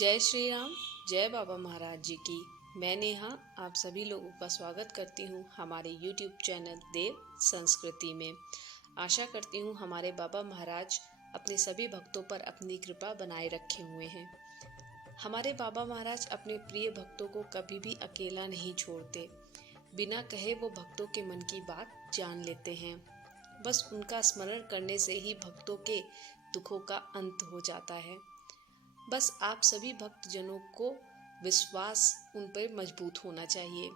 जय श्री राम, जय बाबा महाराज जी की। मैं नेहा आप सभी लोगों का स्वागत करती हूँ हमारे YouTube चैनल देव संस्कृति में। आशा करती हूँ हमारे बाबा महाराज अपने सभी भक्तों पर अपनी कृपा बनाए रखे हुए हैं। हमारे बाबा महाराज अपने प्रिय भक्तों को कभी भी अकेला नहीं छोड़ते। बिना कहे वो भक्तों के मन की बात जान लेते हैं। बस उनका स्मरण करने से ही भक्तों के दुखों का अंत हो जाता है। बस आप सभी भक्तजनों को विश्वास उन पर मजबूत होना चाहिए।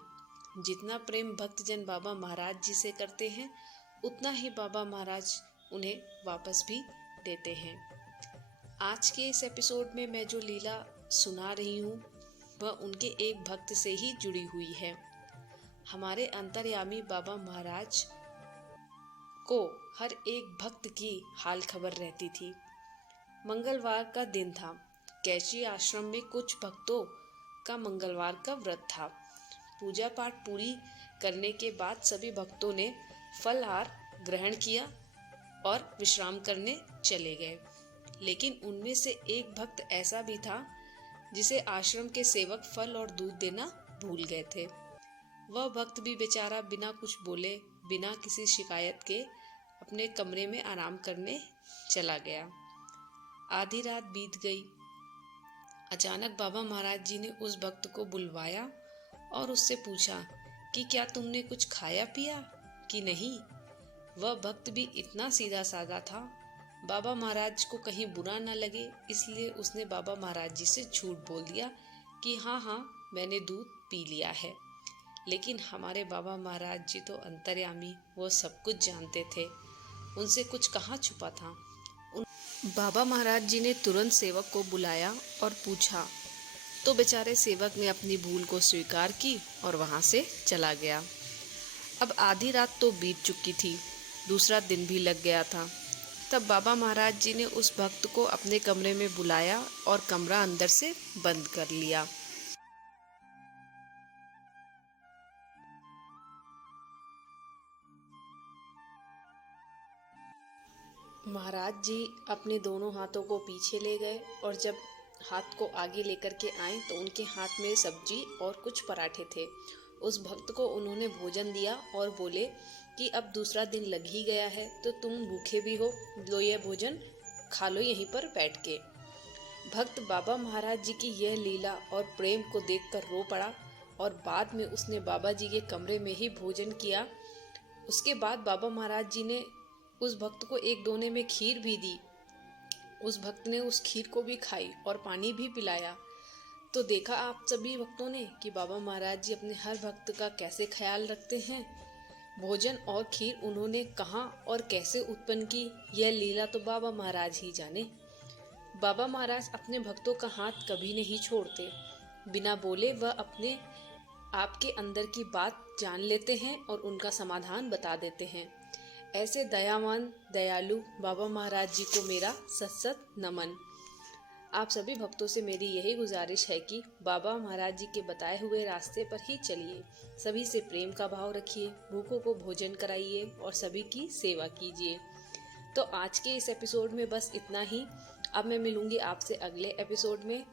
जितना प्रेम भक्तजन बाबा महाराज जी से करते हैं, उतना ही बाबा महाराज उन्हें वापस भी देते हैं। आज के इस एपिसोड में मैं जो लीला सुना रही हूँ, वह उनके एक भक्त से ही जुड़ी हुई है। हमारे अंतर्यामी बाबा महाराज को हर एक भक्त की हाल खबर रहती थी। मंगलवार का दिन था। कैची आश्रम में कुछ भक्तों का मंगलवार का व्रत था। पूजा पाठ पूरी करने के बाद सभी भक्तों ने फलहार ग्रहण किया और विश्राम करने चले गए। लेकिन उनमें से एक भक्त ऐसा भी था जिसे आश्रम के सेवक फल और दूध देना भूल गए थे। वह भक्त भी बेचारा बिना कुछ बोले, बिना किसी शिकायत के अपने कमरे में आराम करने चला गया। आधी रात बीत गई। अचानक बाबा महाराज जी ने उस भक्त को बुलवाया और उससे पूछा कि क्या तुमने कुछ खाया पिया कि नहीं। वह भक्त भी इतना सीधा साधा था, बाबा महाराज को कहीं बुरा न लगे इसलिए उसने बाबा महाराज जी से झूठ बोल दिया कि हाँ मैंने दूध पी लिया है। लेकिन हमारे बाबा महाराज जी तो अंतर्यामी, वो सब कुछ जानते थे, उनसे कुछ कहाँ छुपा था। बाबा महाराज जी ने तुरंत सेवक को बुलाया और पूछा, तो बेचारे सेवक ने अपनी भूल को स्वीकार की और वहां से चला गया। अब आधी रात तो बीत चुकी थी, दूसरा दिन भी लग गया था। तब बाबा महाराज जी ने उस भक्त को अपने कमरे में बुलाया और कमरा अंदर से बंद कर लिया। महाराज जी अपने दोनों हाथों को पीछे ले गए और जब हाथ को आगे लेकर के आए तो उनके हाथ में सब्जी और कुछ पराठे थे। उस भक्त को उन्होंने भोजन दिया और बोले कि अब दूसरा दिन लग ही गया है तो तुम भूखे भी हो, लो यह भोजन खा लो यहीं पर बैठ के। भक्त बाबा महाराज जी की यह लीला और प्रेम को देखकर रो पड़ा और बाद में उसने बाबा जी के कमरे में ही भोजन किया। उसके बाद बाबा महाराज जी ने उस भक्त को एक दोने में खीर भी दी। उस भक्त ने उस खीर को भी खाई और पानी भी पिलाया। तो देखा आप सभी भक्तों ने कि बाबा महाराज जी अपने हर भक्त का कैसे ख्याल रखते हैं। भोजन और खीर उन्होंने कहाँ और कैसे उत्पन्न की, यह लीला तो बाबा महाराज ही जाने। बाबा महाराज अपने भक्तों का हाथ कभी नहीं छोड़ते। बिना बोले वह अपने आपके अंदर की बात जान लेते हैं और उनका समाधान बता देते हैं। ऐसे दयावान दयालु बाबा महाराज जी को मेरा सत नमन। आप सभी भक्तों से मेरी यही गुजारिश है कि बाबा महाराज जी के बताए हुए रास्ते पर ही चलिए। सभी से प्रेम का भाव रखिए, भूखों को भोजन कराइए और सभी की सेवा कीजिए। तो आज के इस एपिसोड में बस इतना ही। अब मैं मिलूंगी आपसे अगले एपिसोड में।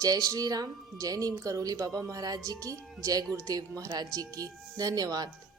जय श्री राम, जय नीम करोली बाबा महाराज जी की, जय गुरुदेव महाराज जी की। धन्यवाद।